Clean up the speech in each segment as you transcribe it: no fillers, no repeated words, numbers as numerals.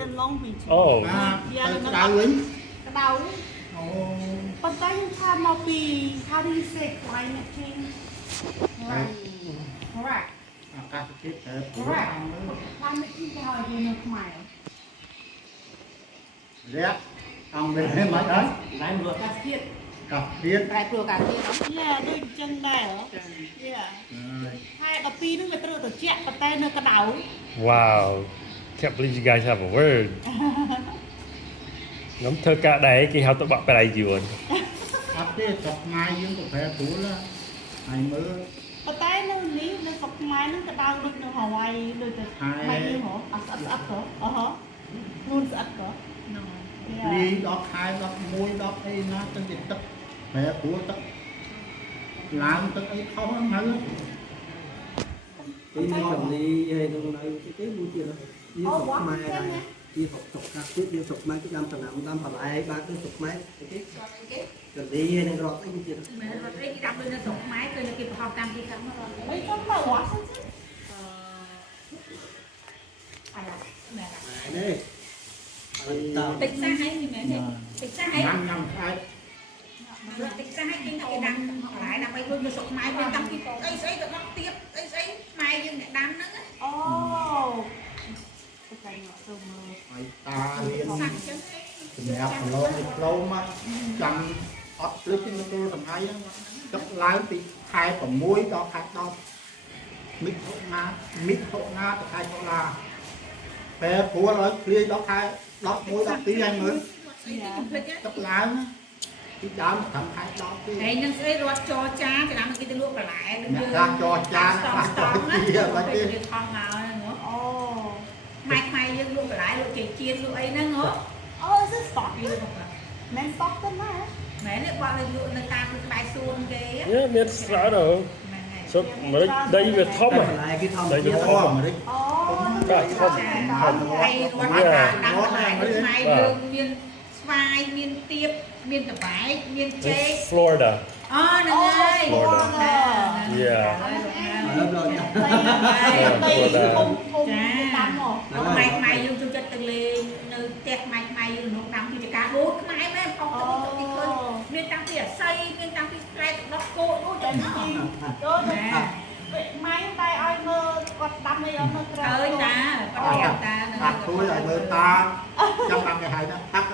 in Long Beach. Oh. Yeah, nó đào bắt lính cái đầu. ồ But then you come up be how do you say climate change? Correct. Correct. អាកាសធាតុតែ Correct. Climate change គេហៅវានៅខ្មែរ រះអង្គវាមិនអត់ lại vừa អាកាសធាតុ កាសធាតុ ប្រែប្រួលការទៀត Yeah ដូចអញ្ចឹងដែរហ៎ Yeah ហើយ12ហ្នឹងវាត្រូវត្រជាក់ប៉ុន្តែនៅក្តៅ Wow. Can't believe you guys have a word. ខ្ញុំធ្វើការដែរគេហៅទៅបាក់ប្រៃយួន អត់ទេស្រុកខ្មែរយើងក៏ប្រែប្រួលដែរហើយមើល ប៉ុន្តែនៅនេះនៅស្រុកខ្មែរហ្នឹងក្តៅដូចនៅហាវ៉ៃដូចទៅខ្មែរយើងហ៎អត់ស្អិតស្អិតហ៎អឺហ៎ខ្លួនស្អិតហ៎ លីដល់ខែ11ដល់អីណាទៅជាទឹកប្រែប្រួលទឹកឡើងទឹកអីខុសហ្នឹងហើយ cái cầm đi hay trong đây cái vui chuyện đó đi Ồ, sụp quá mai thích này nha. đi sụp cà phê đi sụp mai cái đam phần nào đam phần lại ba cái sụp mai cái cầm đi hay đang rọt cái vui chuyện đó មែនរត់នេះគេដាក់ដូចនៅស្រុកខ្មែរគឺនៅគេប្រហោះតាមទីខាងមករត់ mấy con mà quá sao chứ អាយ៉ាមែន đây tao តិចសាហើយមែនទេតិចសាហើយ ញ៉ាំញ៉ាំខ្លាច តិចសាហើយគេថាគេដាំកន្លែងដើម្បីដូចនៅស្រុកខ្មែរវាតាំងពីអីស្អីទៅដល់ទៀតអីស្អីខ្មែរយើងអ្នកដាំហ្នឹង ô cái này nó sâu mơ ហើយតារៀន សាក់ចឹង សម្រាប់ប្រឡងឌីប្លូមកចាំអត់ភ្លេចទេទៅសម័យហ្នឹងទឹកឡើងពីខែ6ដល់ខែ10មិថុនាទៅខែតុលាប្រែប្រួលឲ្យឃ្លាយដល់ខែ11 12ហើយមើល ទឹកឡើងពីដើមត្រឹមខែ10ទេ ហើយនឹងស្អីរត់ចរចាគេដាក់គេទៅលក់បន្លែដូច អ្នក យើង ខ្លះចរចាខ្លះចរជាមិនទេ គេថងមកហ្នឹងហ៎ ô ខ្មែរយើងលក់បន្លែលក់ចេកជៀនលក់អីហ្នឹងហ៎ ô is it stock គេលក់ហ្នឹង men stock them mà មែនទេបើនៅលក់នៅតាមក្បែរសួនគេ Yeah, មានស្រែទៅ មែនហើយ សុទ្ធម្រេចដីវាធំ đam ហ៎ phần lại cái thòng Đây, kia đúng អូ thôi អាមេរិក ô Right, được không. rồi. ហើយរត់តាមបន្លែដូចខ្មែរយើងមានស្វាយមានទៀបមានតបែកមានចេក Florida អូហ្នឹងហើយ Florida Yeah lớp rồi nha đây không không đắm hả ខ្មែរយើងចូលចិត្តទៅលេងនៅផ្ទះខ្មែរយើងក្នុងដាំពីចកាដូរខ្មែរមែនផងទៅទីឃើញមានតាំងពីអាស័យមានតាំងពីផ្លែទឹកដោះគោដូចចឹងណា rồi ណែ máy tay ai mơ quạt đắm này ông mơ ឃើញតាគាត់ប្រាប់តា អាទួយឲ្យមើលតាចាំបានគេហៅថាថាប់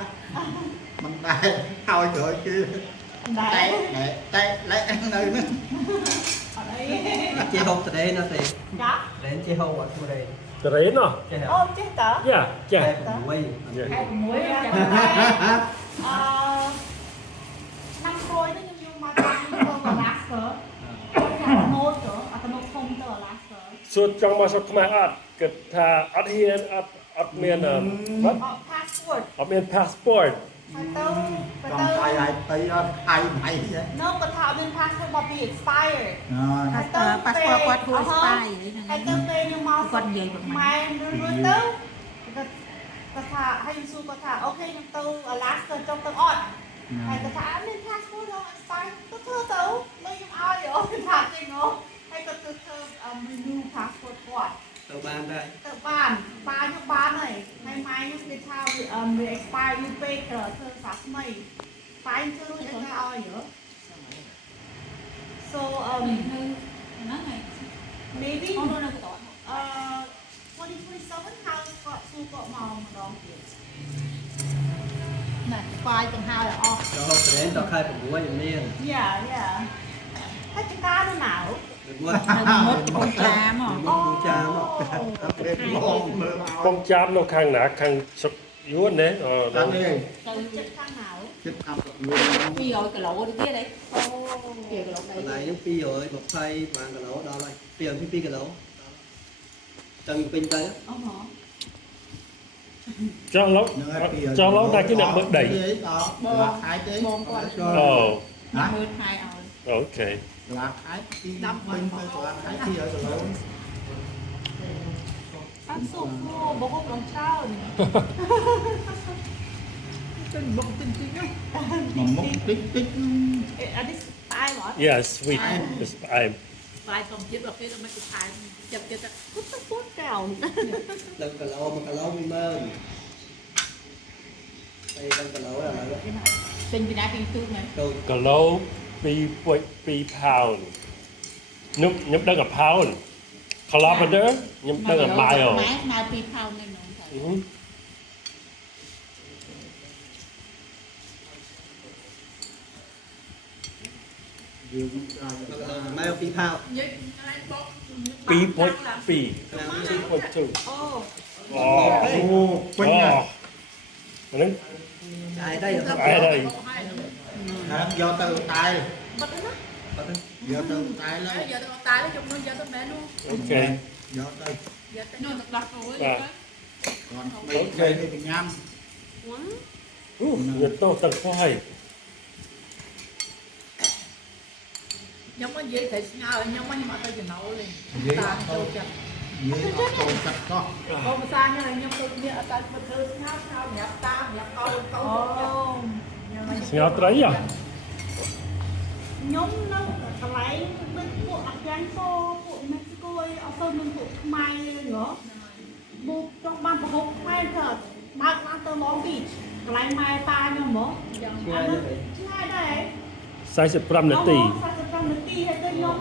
មិនដែរឲ្យក្រោយគេ đấy តែលែកនៅហ្នឹង ở đây chơi hộp từ đây nó thì đó đến chơi hộp ở đây តរេនហ៎ chơi ô hộp chết tớ Yeah, yeah. chơi cùng quay ខែ6ចាំ năm rồi nó nhưng mà tăng vào lá sớ cái nốt sớ à cái nốt không tớ lá sớ សួរចង់មកស្រុកខ្មែរអត់គិតថាអត់ហ៊ានអត់មានបាត់ passport អត់មាន passport phải tớ ចង់ឲ្យទៅថៃមិនអីទេ nó có thảo bên passport mà bị expired អើ passport គាត់ធ្វើ spy ហើយទៅពេលខ្ញុំមក គាត់និយាយប្រហែល ម៉ែរួចទៅគាត់ថាហើយខ្ញុំសួរគាត់ថាអូខេខ្ញុំទៅ Alaska ចុះទៅអត់ហើយគាត់ថាអត់មាន passport ដល់ expire ទៅធ្វើទៅលើខ្ញុំឲ្យអូគាត់ថាចេញអូហើយគាត់ទៅធ្វើ renew passport គាត់ tàu ban đây ទៅបានខ្ញុំបានហើយហើយម៉ែខ្ញុំគេថាវា expire យូរពេកត្រូវធ្វើសាថ្មីប៉ាខ្ញុំធ្វើរួចឲ្យគេឲ្យហ៎ so ហ្នឹងហើយ maybe អូននៅបន្ត 2027 ហើយគាត់សួរគាត់មកម្ដងទៀតណែស្វាយទាំងហើយអស់ cho hộp từ đến tao khai cùng quay dùm liền យ៉ាហើយចការនៅណៅ được quá នៅមុតបងចាមហ៎ một cu cha mà តែព្រេងបងមើលឲ្យ បងចាំនៅខាងណាខាងស្រុកយួនណា តាមនេះ ទៅចិត្តខាងណៅ ចិត្តអាប់លឿន 200គីឡូទៅទៀតđấy អូ 2គីឡូ còn đấy lại những phi rồi một phay vàng cả lỗ đó đây tiền phi cả lỗ tầng pin tay អូហ៎ ចង់ឡូវ នឹងហើយពី ចង់ឡូវតែជាអ្នកមើលដី ដល់ខែទេ បងគាត់ អូ ណា មើលថៃឲ្យ អូខេ ដល់ខែទី10វិញទៅដល់ខែទីឲ្យគីឡូ អត់សុខបងហូបដល់ច្រើនចិនបងចិនចិនណា មកមុខតិចតិច អានេះស្អាយហ៎ Yeah sweet it's I'm បាយធម្មជាតិប្រភេទមិនទៅថៃចិត្តចិត្ត គាត់ទៅពួនកៅ lần cả lỗ mà cả lỗ mi mơn đây đang còn nấu là nó ចេញពីណាពីទូណា tôi គីឡូ2 pound ខ្ញុំដឹងអា pound kilometer ខ្ញុំដឹងអា mile ម៉ែស្មើ2ផោននេះនោះទៅ mai pi phao យើងខ្លាចបោក 2.2 2.2 អូ អូ អូពេញណា ហ្នឹង ai đây អីđây ណាយកទៅតែល បិទណា យកទៅតែល ហើយយកទៅអត់តាខ្ញុំនឹងយកទៅមែននោះ អូខេ យកទៅ យកទៅនោះទៅដោះអូយ បាទ còn mấy cây này thì nhám អូវាតោះទឹកផុសហើយ ខ្ញុំមកនិយាយតែស្ងើខ្ញុំមកខ្ញុំអត់ទៅចំណោលទេ dễ តាមចូល thôi ចិត្ត dễ thôi chặt có កូនភាសាខ្ញុំទៅគ្នាអត់តែមកធ្វើស្ងើស្ងើញ៉ាំតាមញ៉ាំកូនកូ អូ ន ស្ងោត្រីហ៎ ខ្ញុំនៅកន្លែងដូចពួកអាហ្គាំងសូពួកមេស៊ីកូអីអត់ទៅនឹងពួកខ្មែរហ៎មកចង់បានប្រហុកខ្មែរទៅបើកឡើងទៅ Long Beach កន្លែងម៉ែតាខ្ញុំហ្មង យ៉ាង Ngay như vậy ឆ្ងាយដែរ 45នាទី 45នាទីហើយទៅខ្ញុំ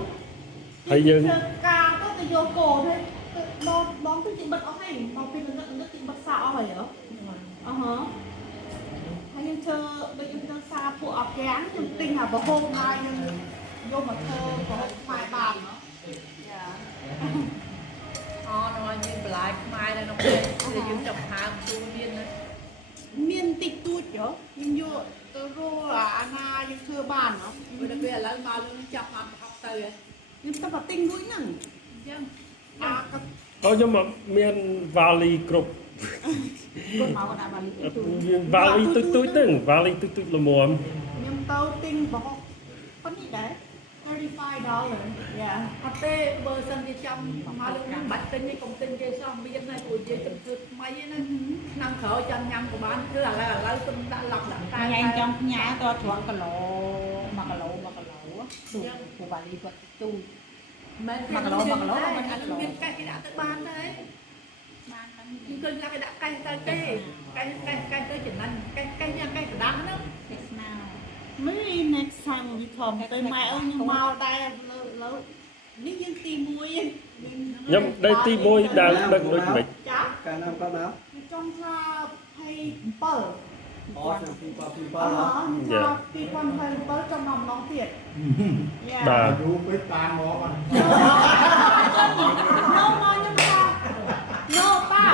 ហើយយើង ធ្វើការទៅយកគោទៅដល់ទៅជីបិទអស់ហើយមកពីនឹងជីបិទសាអស់ហើយហ៎អឺហ៎ហើយយើងធ្វើដូចយើងធ្វើសាពួកអាហ្គាំងខ្ញុំទិញអាប្រហុកហើយយើងយកមកធ្វើប្រហុកខ្មែរបានហ៎យ៉ា អូនោះយើងបន្លាយខ្មែរនៅក្នុងពេលដែលយើងចាប់ហាមទូមានណា មានតិចតួចហ៎ខ្ញុំយកទៅរកអាណាយើងធ្វើបានហ៎ ពេលដល់ពេលឥឡូវមកលឿនចាប់បានប្រហុកទៅហ៎ ខ្ញុំទៅតែទិញរួចហ្នឹង អញ្ចឹង អាក៏ អូខ្ញុំអត់មានវ៉ាលីគ្រប់ គាត់មកដាក់បានតិចតួច វ៉ាលីទុយហ្នឹងវ៉ាលីទុយល្មម ខ្ញុំទៅទិញប្រហុកប៉ុណ្នេះដែរ$35 យ៉ា អត់ទេបើសិនជាចាំមកលឿនមិនបាច់ទិញទេកុំទិញគេសោះមានហើយព្រោះយើងទៅធ្វើថ្មីណាឆ្នាំក្រោយចាំញ៉ាំក៏បានគឺឥឡូវគុំដាក់ឡប់ដាក់តែ ថ្ងៃចង់ផ្ញើតត្រង់គីឡូ1គីឡូទូពូបាលីគាត់ទូ មិន 1គីឡូ1គីឡូ មិន មិន អា គី នោះ ឡូ មានកែគេដាក់ទៅបានដែរ បានហ្នឹង ខ្ញុំឃើញដាក់គេដាក់កែទៅទេកែទៅចំណេញកែយ៉ាងកែកដាស់ហ្នឹង គេស្មៅ Maybe next time we come ទៅម៉ែអើខ្ញុំមកដែរលើនេះយើងទី1 ខ្ញុំដេកទី1ដែលដឹកដូចមិន ចា cả năm con nào ខ្ញុំចង់ថា27 ó từ pi pa អឺ đó ថា2027ចំណាំម្ដងទៀតយ៉ា បាទ đủ với ta ngó mà No មកខ្ញុំថា No ប៉ា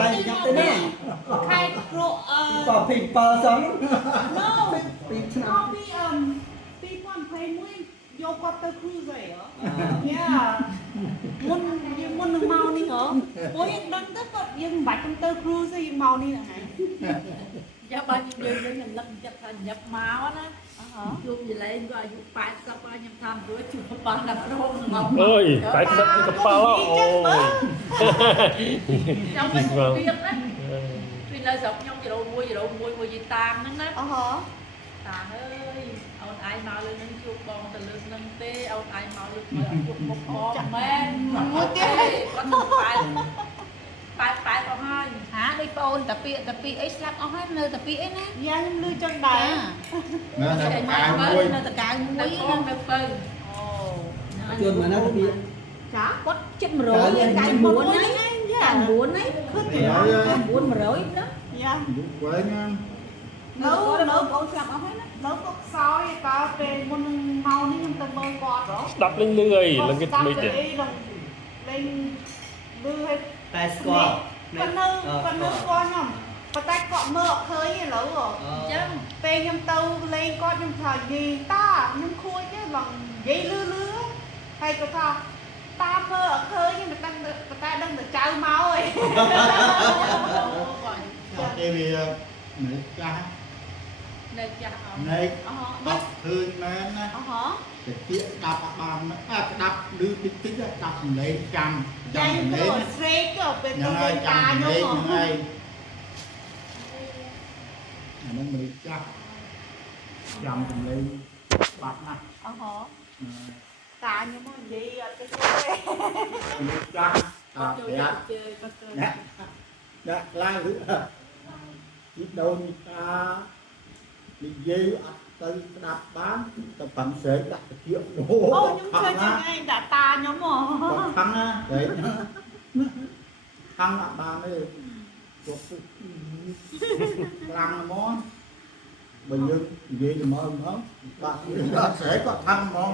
ai nhắc tới đây ខែក្រpa pi pa sống No pi មក ឆ្នាំ ពី2021យកគាត់ទៅ cruise ហ៎យ៉ាមុនយើងមុននឹងមកនេះហ៎ពួកយើងដឹងទៅគាត់យើងមិនបាច់ទៅ cruise ទេយើងមកនេះហ្នឹងហើយ ចាំបើយើងខ្ញុំលឹកចិត្តថាញឹកមកណា អឺហ៎ ជួបយលេងក៏អាយុ80ហើយខ្ញុំថាព្រោះជួបបានដល់រងមក អើយតែទឹកទីកប៉ាល់អូយ ចាំមិនទៀតណាពីនៅស្រុកខ្ញុំ1 គីឡូមួយយីតាមហ្នឹងណា អឺហ៎ តាអើយអូនឯងមកលើនឹងជួបបងទៅលើនឹងទេអូនឯងមកលើមកជួបមុខផងមែនមួយទៀតគាត់ទៅប៉ែអស់ហើយ ហាដូចបងអូនតាពីអីស្លាប់អស់ហើយនៅតាពីអីណា យ៉ាខ្ញុំលឺចឹងដែរ nó là cái muối នៅតកៅមួយ នៅផងនៅពៅ អូ chưa mà nó bị ចា គាត់ចិត្ត100កាយ9ណា យ៉ា 9ណា គឺ Dạ, dạ. 9 100ណា យ៉ា đủ quấy nha នៅនៅ បងអូនស្លាប់អស់ហើយណា នៅគាត់ខ្សោយតើពេលមុននឹងមកនេះខ្ញុំទៅមើលគាត់ហ៎ ស្ដាប់លេងលឺអីល្ងឹតភ្លេចទេ លេងលឺឲ្យ tai score គាត់នៅគាត់នៅគាត់ខ្ញុំប៉ុន្តែគាត់មើលអត់ឃើញទេឥឡូវហ៎ អញ្ចឹង ពេលខ្ញុំទៅលេងគាត់ខ្ញុំថានិយាយតាខ្ញុំខួចទេឡងនិយាយលឺហើយគាត់ថាតាមើលអត់ឃើញទេមិនដឹងតែដឹងតែចៅមកហើយ cái vì này cha នៅចាស់អស់ này អហ đập thương men nè អហ cái kia đập bàn đập đưa tích tích đập lấy trăm យ៉ាខ្ញុំ trăm ទៅ lấy ស្រេកទៅពេលទៅ ยังไง លេងតា trăm ខ្ញុំ lấy ហ៎ ยังไงnó mới chắc trăm trăm lấy bạc nè អហតាខ្ញុំមកនិយាយអត់ទៅទេ chắc អត់ tập ជួយ dạ ជើគាត់ទៅ dạ dạ lai thứ ពីដូនមីតានិយាយអត់ទៅស្ដាប់បានទៅផឹងស្រែកដាក់តិចអូ អូខ្ញុំឃើញចឹងឯងដាក់តាខ្ញុំហ៎ គាត់ផឹងណាស្រែកផឹងអត់បានទេគាត់ខ្លាំងហ្មងបើយើងនិយាយល្មមហ្មងបាក់ស្រែកគាត់ផឹងហ្មង